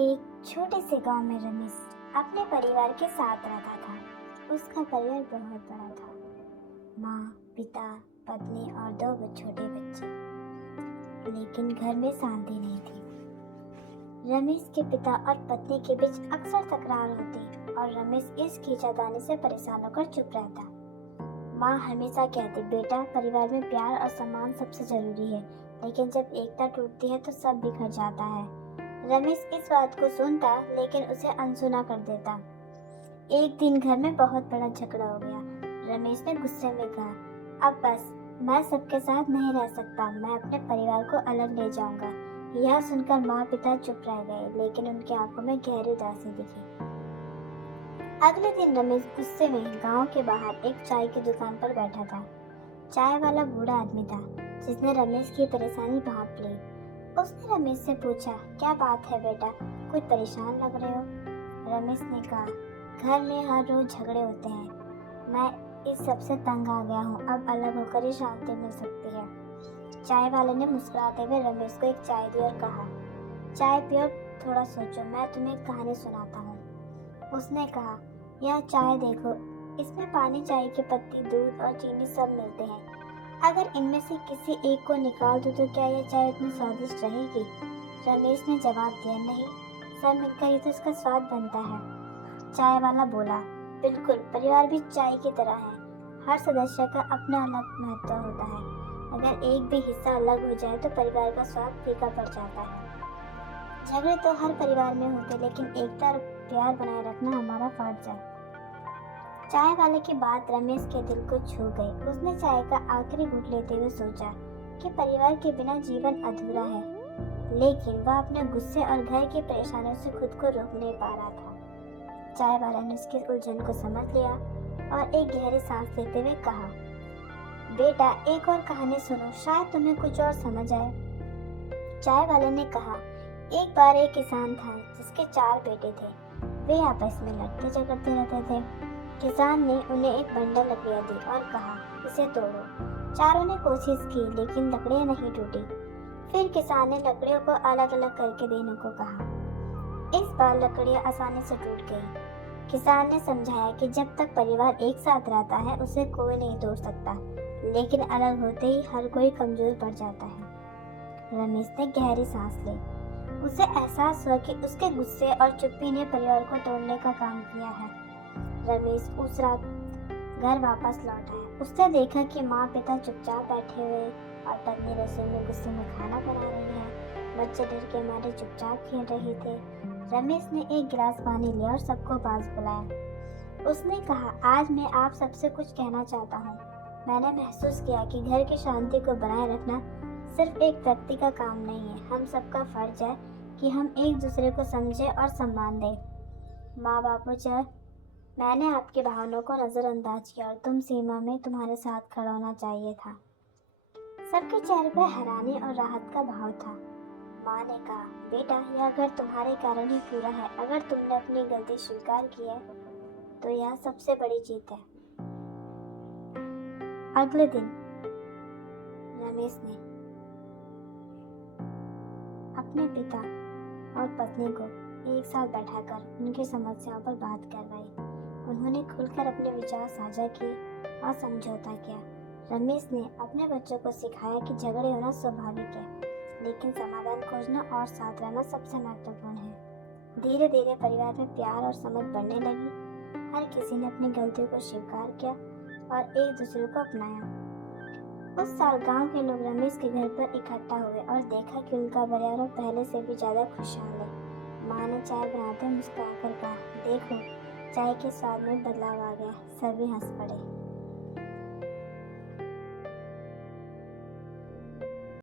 एक छोटे से गांव में रमेश अपने परिवार के साथ रहता था। उसका परिवार बहुत बड़ा था। माँ, पिता, पत्नी और दो छोटे बच्चे। लेकिन घर में शांति नहीं थी। रमेश के पिता और पत्नी के बीच अक्सर तकरार होती और रमेश इस खींचातानी से परेशान होकर चुप रहता। माँ हमेशा कहती, बेटा, परिवार में प्यार और सम्मान सबसे जरूरी है, लेकिन जब एकता टूटती है तो सब बिखर जाता है। रमेश इस बात को सुनता, लेकिन उसे अनसुना कर देता। एक दिन घर में बहुत बड़ा झगड़ा हो गया। रमेश ने गुस्से में कहा, अब बस, मैं सबके साथ नहीं रह सकता, मैं अपने परिवार को अलग ले जाऊंगा। यह सुनकर माँ पिता चुप रह गए, लेकिन उनकी आंखों में गहरी उदासी दिखी। अगले दिन रमेश गुस्से में गांव के बाहर एक चाय की दुकान पर बैठा था। चाय वाला बूढ़ा आदमी था, जिसने रमेश की परेशानी भांप ली। उसने रमेश से पूछा, क्या बात है बेटा, कोई परेशान लग रहे हो? रमेश ने कहा, घर में हर रोज झगड़े होते हैं, मैं इस सब से तंग आ गया हूँ, अब अलग होकर ही शांति मिल सकती है। चाय वाले ने मुस्कुराते हुए रमेश को एक चाय दी और कहा, चाय पियो, थोड़ा सोचो, मैं तुम्हें एक कहानी सुनाता हूँ। उसने कहा, यह चाय देखो, इसमें पानी, चाय की पत्ती, दूध और चीनी सब मिलते हैं। अगर इनमें से किसी एक को निकाल दो तो क्या यह चाय इतनी स्वादिष्ट रहेगी? रमेश ने जवाब दिया, नहीं, सब मिलकर ही तो इसका स्वाद बनता है। चाय वाला बोला, बिल्कुल, परिवार भी चाय की तरह है, हर सदस्य का अपना अलग महत्व होता है। अगर एक भी हिस्सा अलग हो जाए तो परिवार का स्वाद फीका पड़ जाता है। झगड़े तो हर परिवार में होते, लेकिन एकता और प्यार बनाए रखना हमारा फर्ज है। चाय वाले की बात रमेश के दिल को छू गई। उसने चाय का आखिरी घूंट लेते हुए सोचा कि परिवार के बिना जीवन अधूरा है, लेकिन वह अपने गुस्से और घर की परेशानियों से खुद को रोक नहीं पा रहा था। चाय वाले ने उसकी उलझन को समझ लिया और एक गहरी सांस लेते हुए कहा, बेटा, एक और कहानी सुनो, शायद तुम्हें कुछ और समझ आए। चाय वाले ने कहा, एक बार एक किसान था जिसके 4 बेटे थे। वे आपस में लड़ते झगड़ते रहते थे। किसान ने उन्हें एक बंडल लकड़ियां दी और कहा, इसे तोड़ो। चारों ने कोशिश की, लेकिन लकड़ियां नहीं टूटी। फिर किसान ने लकड़ियों को अलग अलग करके देने को कहा। इस बार लकड़ियां आसानी से टूट गई। किसान ने समझाया कि जब तक परिवार एक साथ रहता है उसे कोई नहीं तोड़ सकता, लेकिन अलग होते ही हर कोई कमजोर पड़ जाता है। रमेश ने गहरी सांस ली। उसे एहसास हुआ कि उसके गुस्से और चुप्पी ने परिवार को तोड़ने का काम किया है। रमेश उस रात घर वापस लौट आया। उसने देखा कि माँ पिता चुपचाप बैठे हुए और पत्नी रसोई में गुस्से में खाना बना रही है। बच्चे डर के मारे चुपचाप खेल रहे थे। रमेश ने एक गिलास पानी लिया और सबको पास बुलाया। उसने कहा, आज मैं आप सबसे कुछ कहना चाहता हूँ। मैंने महसूस किया कि घर की शांति को बनाए रखना सिर्फ एक व्यक्ति का काम नहीं है, हम सबका फर्ज है कि हम एक दूसरे को समझें और सम्मान दें। माँ बापू, मैंने आपकी भावनाओं को नजरअंदाज किया और तुम सीमा में तुम्हारे साथ खड़ा होना चाहिए था। सबके चेहरे पर हैरानी और राहत का भाव था। माँ ने कहा, बेटा, यह घर तुम्हारे कारण ही पूरा है। अगर तुमने अपनी गलती स्वीकार की है तो यह सबसे बड़ी जीत है। अगले दिन रमेश ने अपने पिता और पत्नी को एक साथ बैठाकर उनकी समस्याओं पर बात करवाई। उन्होंने खुलकर अपने विचार साझा किए और समझौता किया। रमेश ने अपने बच्चों को सिखाया कि झगड़े होना स्वाभाविक है, लेकिन समाधान खोजना और साथ रहना सबसे महत्वपूर्ण है। धीरे धीरे परिवार में प्यार और समझ बढ़ने लगी। हर किसी ने अपनी गलतियों को स्वीकार किया और एक दूसरे को अपनाया। उस साल गांव के लोग रमेश के घर पर इकट्ठा हुए और देखा कि उनका परिवार पहले से भी ज्यादा खुशहाल है। माँ ने चाय बनाते मुस्कुराकर कहा, देखो, चाय के स्वाद में बदलाव आ गया। सभी हंस पड़े।